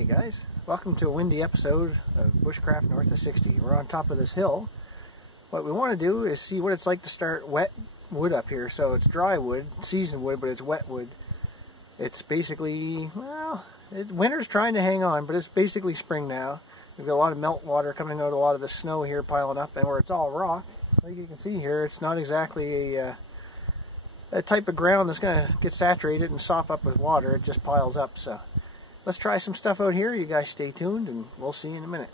Hey guys, welcome to a windy episode of Bushcraft north of 60. We're on top of this hill. What we want to do is see what it's like to start wet wood up here. So it's dry wood, seasoned wood, but it's wet wood. It's basically, well, winter's trying to hang on, but it's basically spring now. We've got a lot of melt water coming out, a lot of the snow here piling up, and where it's all rock, like you can see here, it's not exactly a type of ground that's going to get saturated and sop up with water. It just piles up. So let's try some stuff out here. You guys stay tuned and we'll see you in a minute.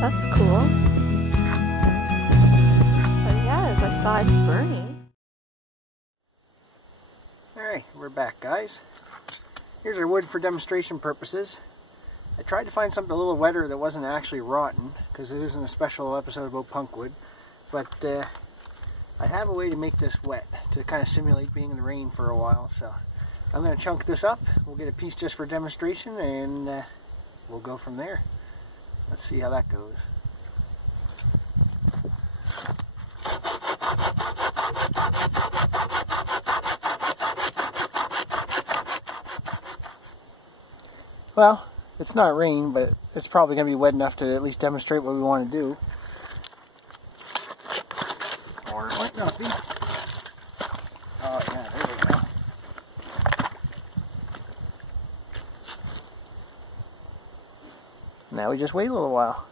That's cool. Oh yes, I saw it's burning. Alright, we're back guys. Here's our wood for demonstration purposes. I tried to find something a little wetter that wasn't actually rotten, because it isn't a special episode about punk wood. But I have a way to make this wet, to kind of simulate being in the rain for a while. So I'm going to chunk this up. We'll get a piece just for demonstration, and we'll go from there. Let's see how that goes. Well, it's not rain, but it's probably going to be wet enough to at least demonstrate what we want to do. Or it might not be. Oh yeah, there we go. Now we just wait a little while.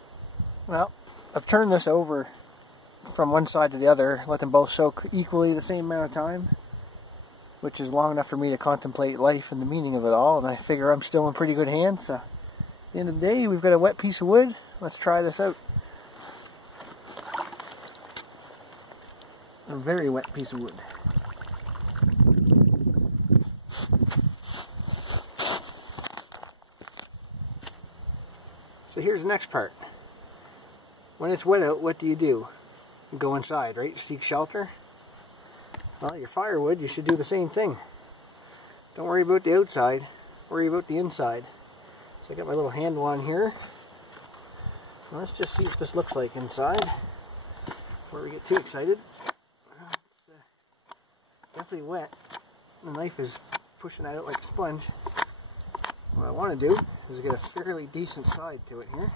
Well, I've turned this over from one side to the other, let them both soak equally the same amount of time, which is long enough for me to contemplate life and the meaning of it all, and I figure I'm still in pretty good hands. So at the end of the day, we've got a wet piece of wood. Let's try this out. A very wet piece of wood. So here's the next part. When it's wet out, what do? You go inside, right? Seek shelter. Well, your firewood, you should do the same thing. Don't worry about the outside, worry about the inside. So I got my little handle on here. Now let's just see what this looks like inside before we get too excited. It's definitely wet. The knife is pushing that out like a sponge. What I want to do is get a fairly decent side to it here.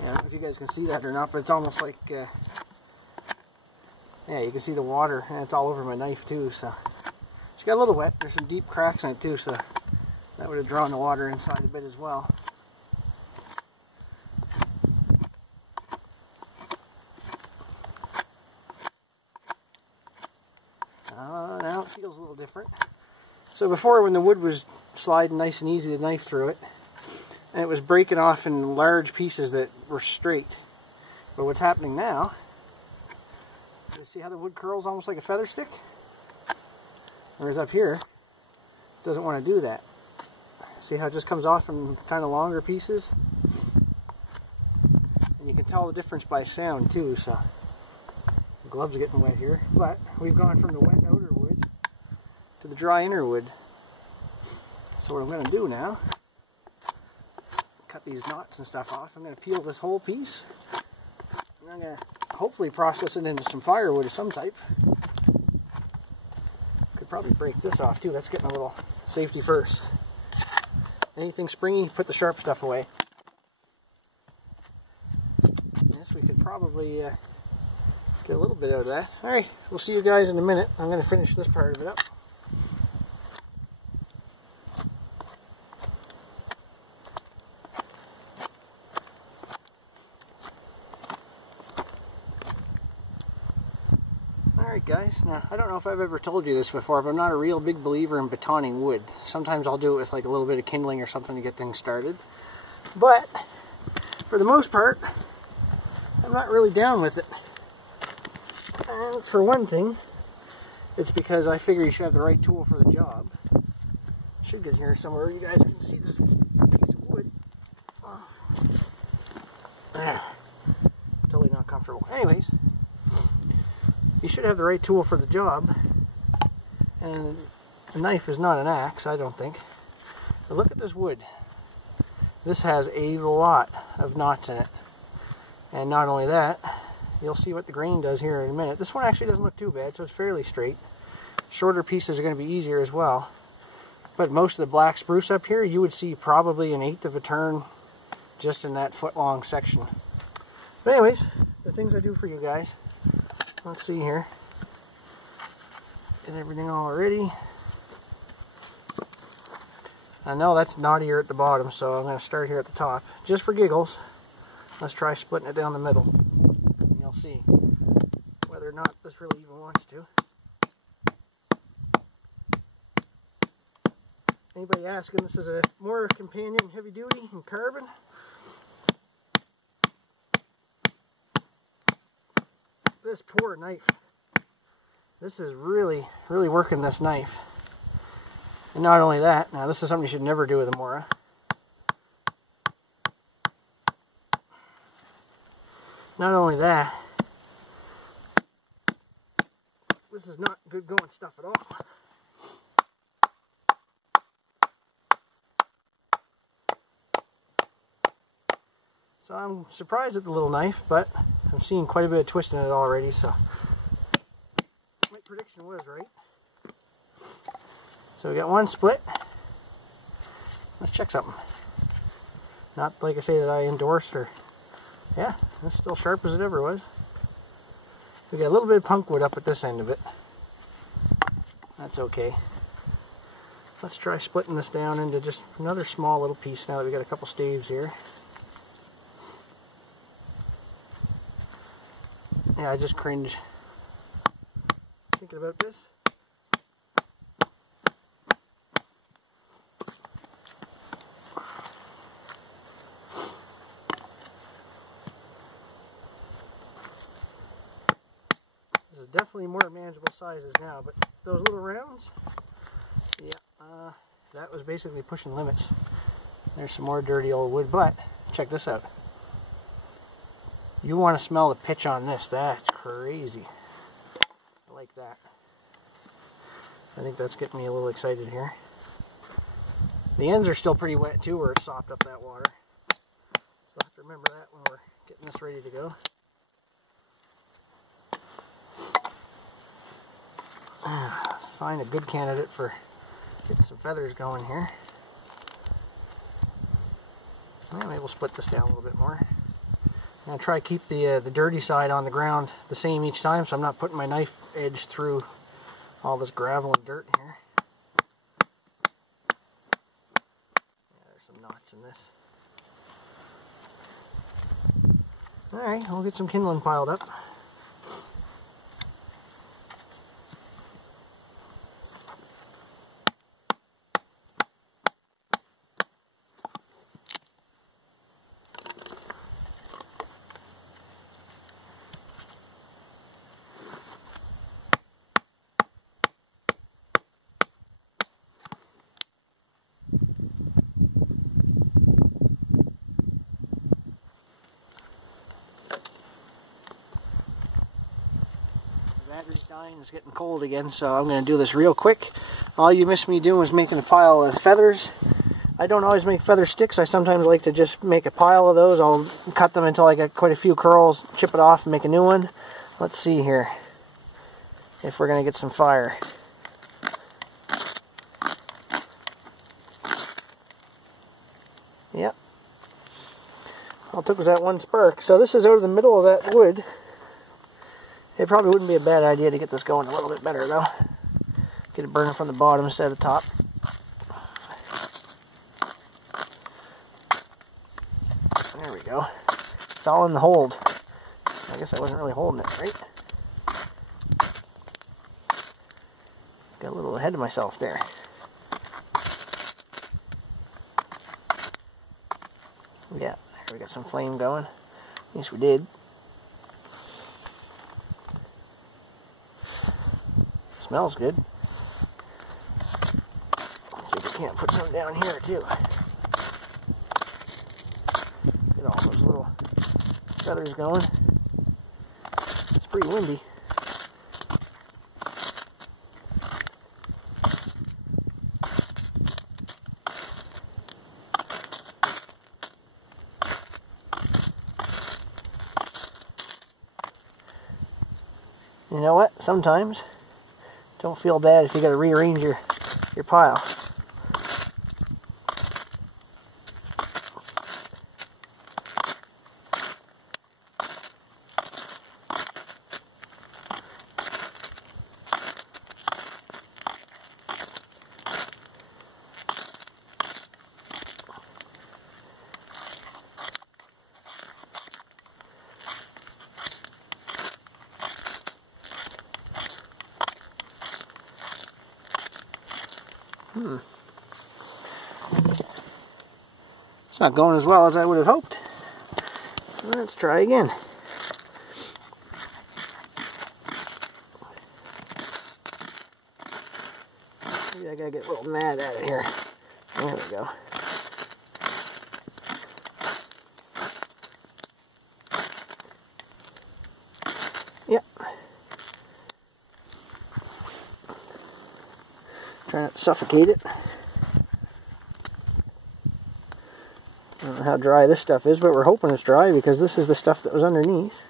I don't know if you guys can see that or not, but it's almost like, yeah, you can see the water, and it's all over my knife too, so. It's got a little wet, there's some deep cracks in it too, so that would have drawn the water inside a bit as well. Now it feels a little different. So before, when the wood was sliding nice and easy, the knife through it, and it was breaking off in large pieces that were straight. But what's happening now, you see how the wood curls almost like a feather stick? Whereas up here, it doesn't want to do that. See how it just comes off in kind of longer pieces? And you can tell the difference by sound too, so the gloves are getting wet here. But we've gone from the wet outer wood to the dry inner wood. So what I'm going to do now, cut these knots and stuff off. I'm going to peel this whole piece, and I'm going to hopefully process it into some firewood of some type. Could probably break this off too. Let's get my little safety first. Anything springy, put the sharp stuff away. Yes, we could probably get a little bit out of that. Alright, we'll see you guys in a minute. I'm going to finish this part of it up. Alright guys, now I don't know if I've ever told you this before, but I'm not a real big believer in batoning wood. Sometimes I'll do it with like a little bit of kindling or something to get things started. But, for the most part, I'm not really down with it. And for one thing, it's because I figure you should have the right tool for the job. I should get here somewhere you guys can see this piece of wood. Totally not comfortable. Anyways, you should have the right tool for the job, and A knife is not an axe, I don't think. But look at this wood. This has a lot of knots in it. And not only that, you'll see what the grain does here in a minute. This one actually doesn't look too bad, so it's fairly straight. Shorter pieces are going to be easier as well. But most of the black spruce up here, you would see probably 1/8 of a turn just in that foot-long section. But anyways, the things I do for you guys. Let's see here. Get everything all ready. I know that's knottier at the bottom, so I'm going to start here at the top. Just for giggles, let's try splitting it down the middle. And you'll see whether or not this really even wants to. Anybody asking, this is a more companion heavy duty and carbon. This poor knife. This is really working this knife. And not only that, now this is something you should never do with a Mora. Not only that, this is not good going stuff at all. So I'm surprised at the little knife, but I'm seeing quite a bit of twist in it already, so my prediction was right. So we got one split. Let's check something. Not like I say that I endorsed or... Yeah, it's still sharp as it ever was. We got a little bit of punk wood up at this end of it. That's okay. Let's try splitting this down into just another small little piece now that we got a couple staves here. Yeah, I just cringe thinking about this. This is definitely more manageable sizes now, but those little rounds, yeah, that was basically pushing limits. There's some more dirty old wood, but check this out. You want to smell the pitch on this. That's crazy. I like that. I think that's getting me a little excited here. The ends are still pretty wet too, where it sopped up that water. So I'll have to remember that when we're getting this ready to go. Find a good candidate for getting some feathers going here. Well, maybe we'll split this down a little bit more. I'm going to try to keep the dirty side on the ground the same each time, so I'm not putting my knife edge through all this gravel and dirt here. Yeah, there's some knots in this. Alright, we'll get some kindling piled up. Battery's dying, it's getting cold again, so I'm going to do this real quick. All you missed me doing was making a pile of feathers. I don't always make feather sticks. I sometimes like to just make a pile of those. I'll cut them until I get quite a few curls, chip it off and make a new one. Let's see here if we're going to get some fire. Yep. All it took was that one spark. So this is out of the middle of that wood. It probably wouldn't be a bad idea to get this going a little bit better though. Get it burning from the bottom instead of the top. There we go. It's all in the hold. I guess I wasn't really holding it right. Got a little ahead of myself there. Yeah, there we got some flame going. Yes, we did. Smells good. Let's see if we can't put some down here too. Get all those little feathers going. It's pretty windy. You know what? Sometimes don't feel bad if you got to rearrange your pile. It's not going as well as I would have hoped. Let's try again. Maybe I gotta get a little mad out of here. There we go. Yep. Try not to suffocate it. I don't know how dry this stuff is, but we're hoping it's dry because this is the stuff that was underneath.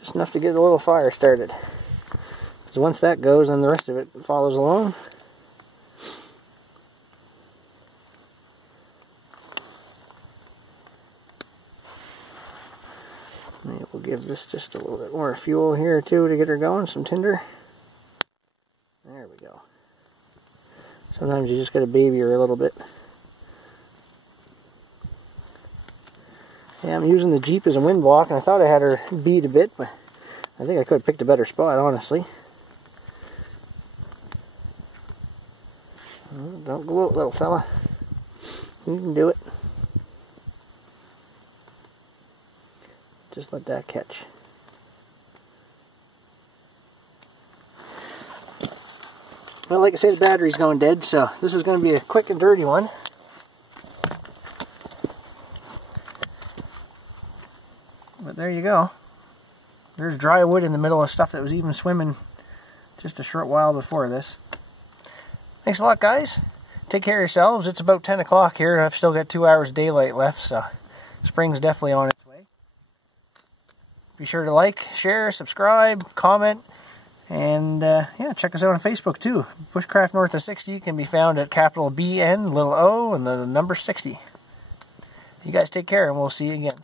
Just enough to get a little fire started. Because once that goes, then the rest of it follows along. Maybe we'll give this just a little bit more fuel here too to get her going, some tinder. There we go. Sometimes you just got to baby her a little bit. Yeah, I'm using the Jeep as a wind block, and I thought I had her beat a bit, but I think I could have picked a better spot, honestly. Oh, don't go out, little fella. You can do it. Just let that catch. Well, like I say, the battery's going dead, so this is going to be a quick and dirty one. But there you go. There's dry wood in the middle of stuff that was even swimming just a short while before this. Thanks a lot, guys. Take care of yourselves. It's about 10 o'clock here. I've still got 2 hours daylight left, so spring's definitely on its way. Be sure to like, share, subscribe, comment. And yeah, check us out on Facebook too. Bushcraft North of 60 can be found at capital BN, little O, and the number 60. You guys take care, and we'll see you again.